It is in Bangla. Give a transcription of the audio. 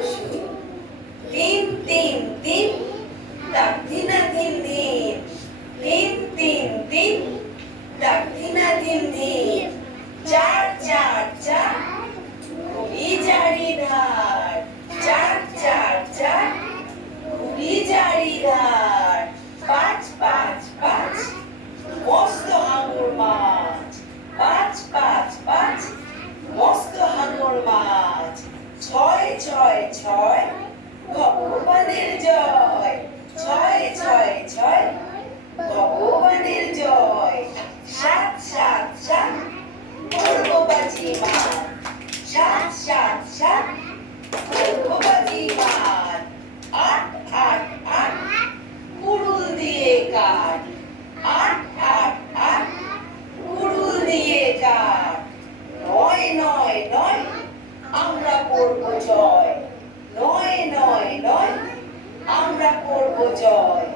পশু। তিন তিন তিন, তাক ধিনা ধিন ধিন। তিন তিন তিন, তাক ধিনা ধিন ধিন। চার চার চার, ঘুড়ি জারি ধার। চার চার চার, ঘুড়ি জারি ধার। পাঁচ পাঁচ পাঁচ, মস্ত হাঙর মাছ। পাঁচ পাঁচ পাঁচ, মস্ত হাঙর মাছ। ছয় ছয় ছয়, ভগবানের জয়। ছয় ছয় ছয়, ভগবানের জয়। সাত সাত সাত, করবো বাজি মার। সাত সাত সাত, করবো বাজি মার। আট আট আট, কুড়ুল দিয়ে কাট। আট আট আট, কুড়ুল দিয়ে কাট। নয় নয় নয়, আমরা করবো জয়। নয় নয় নয়, আমরা করবো জয়।